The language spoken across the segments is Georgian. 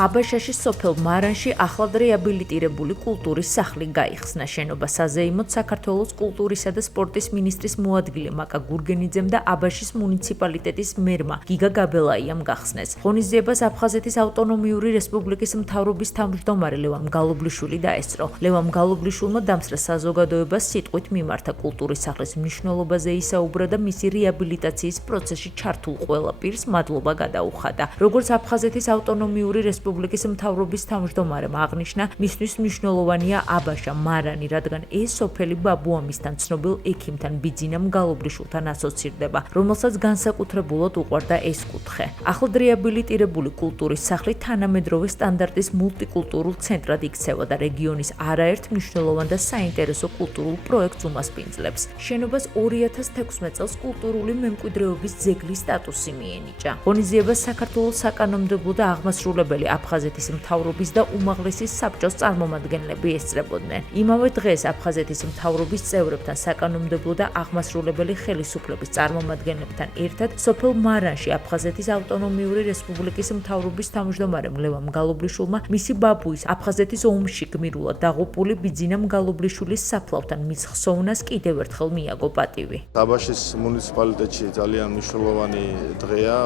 აბაშაში სოფელ მარანში ახლად რეაბილიტირებული კულტურის სახლი გაიხსნა. შენობა საზეიმოდ საქართველოს კულტურისა და სპორტის მინისტრის მოადგილე მაკა გურგენიძემ და აბაშის მუნიციპალიტეტის მერმა გიგა გაბელაიამ გახსნეს. ღონისძიებას აფხაზეთის ავტონომიური რესპუბლიკის მთავრობის თავმჯდომარე ლევან გალობლიშვილი დაესწრო. ლევან გალობლიშვილმა დამსწრა საზოგადოებას სიტყვით მიმართა კულტურის სახლის მნიშვნელობაზე ისაუბრა და მისი რეაბილიტაციის პროცესში ჩართულ ყველა პირს მადლობა გადაუხადა. როგორც აფხაზეთის ავტონომიური რესპუბლიკის მთავრობის თავმჯდომარემ აღნიშნა, მისთვის მნიშვნელოვანია აბაშა მარანი, რადგან ეს სოფელი ბაბუამისთან ცნობილ ექიმთან ბიძინამ გალობლიშვილთან ასოცირდება, რომელსაც განსაკუთრებულად უყვარდა ეს კუთხე. ახლად რეაბილიტირებული კულტურის სახლი თანამედროვე სტანდარტის მულტიკულტურულ ცენტრად იქცევა და რეგიონის არაერთ მნიშვნელოვან და საინტერესო კულტურულ პროექტს უმასპინძლებს. შენობას 2016 წელს კულტურული მემკვიდრეობის ძეგლის სტატუსი მიენიჭა. ღონისძიებას საქართველოს საკანონმდებლო და აღმასრულებელი აფხაზეთის მთავრობის და უმაღლესი საბჭოს წარმომადგენლები ესწრებოდნენ. იმავე დღეს აფხაზეთის მთავრობის წევრებთან, საკანონმდებლო და აღმასრულებელი ხელისუფლების წარმომადგენლებთან ერთად სოფელ მარანში აფხაზეთის ავტონომიური რესპუბლიკის მთავრობის თავმჯდომარემ ლევან გალობლიშვილმა მისი ბაბუის აფხაზეთის ომში გმირულად დაღუპული ბიძინამ გალობლიშვილის საფლავთან მისხსოვნას კიდევ ერთხელ მიაგო პატივი. აბაშის მუნიციპალიტეტში ძალიან მნიშვნელოვანი დღეა,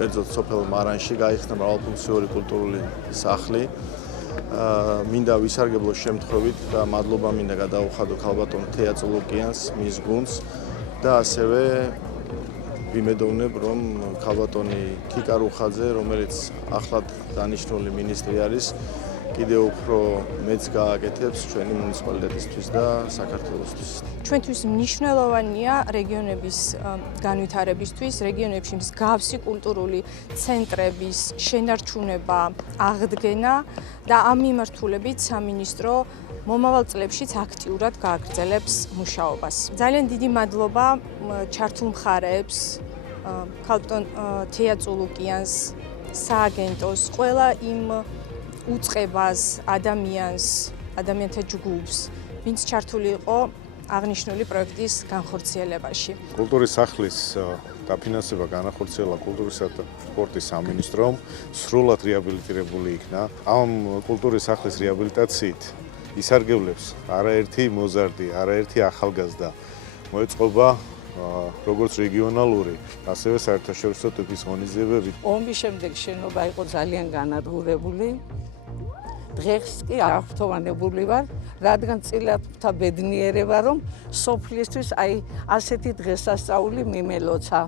კერძოდ სოფელ მარანში გაიხსნა მრავალფუნქციური კულტურული სახლი. მინდა ვისარგებლო შემთხვევით და მადლობა მინდა გადაუხადო ქალბატონ თეა წულუკიანს, მის გუნდს და ასევე ვიმედოვნებ, რომ ქალბატონი ქიკა რუხაძე, რომელიც ახლად დანიშნული მინისტრი არის, კიდევ უფრო მეც გააკეთებს ჩვენი მუნიციპალიტეტისთვის და საქართველოსთვის. ჩვენთვის მნიშვნელოვანია რეგიონების განვითარებისთვის, რეგიონებში მსგავსი კულტურული ცენტრების შენარჩუნება, აღდგენა და ამ მიმართულებით სამინისტრო მომავალ წლებშიც აქტიურად გააგრძელებს მუშაობას. ძალიან დიდი მადლობა ჩართულ მხარეებს, ქალბატონ თეა წულუკიანს, სააგენტოს, ყველა იმ უწყებას, ადამიანთა ჯგუფს, ვინც ჩართული იყო აღნიშნული პროექტის განხორციელებაში. კულტურის სახლის დაფინანსება განახორციელა კულტურისა და სპორტის სამინისტრომ, სრულად რეაბილიტირებული იქნა. ამ კულტურის სახლის რეაბილიტაციით ისარგებლებს არაერთი მოზარდი, არაერთი ახალგაზრდა. მოეწყობა როგორც რეგიონალური, ასევე საერთაშორისო ტიპის ღონისძიებები. ომის შემდეგ შენობა იყო ძალიან განადგურებული. დღეს კი აღფრთოვანებული ვარ, რადგან წილათა ბედნიერება, რომ სოფლისთვის აი ასეთი დღესასწაული მიმელოცა.